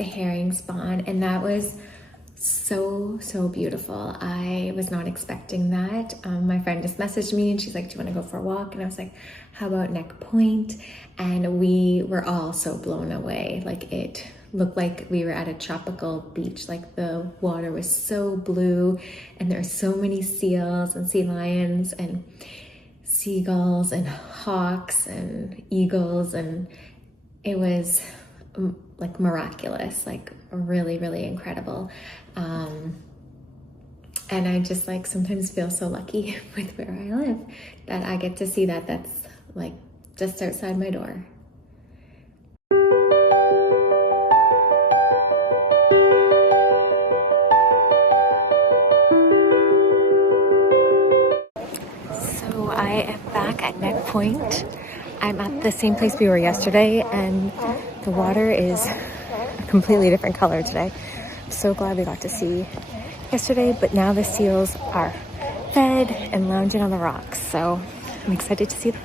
the herring spawn, and that was so beautiful. I was not expecting that. My friend just messaged me and she's like, do you want to go for a walk? And I was like, how about Neck Point? And we were all so blown away. Like, it looked like we were at a tropical beach. Like, the water was so blue and there were so many seals and sea lions and seagulls and hawks and eagles, and it was like miraculous, like really incredible. And I just like sometimes feel so lucky with where I live that I get to see that. That's like just outside my door. So I am back at Neck Point. I'm at the same place we were yesterday, and the water is a completely different color today. I'm so glad we got to see yesterday, but now the seals are fed and lounging on the rocks, so I'm excited to see them.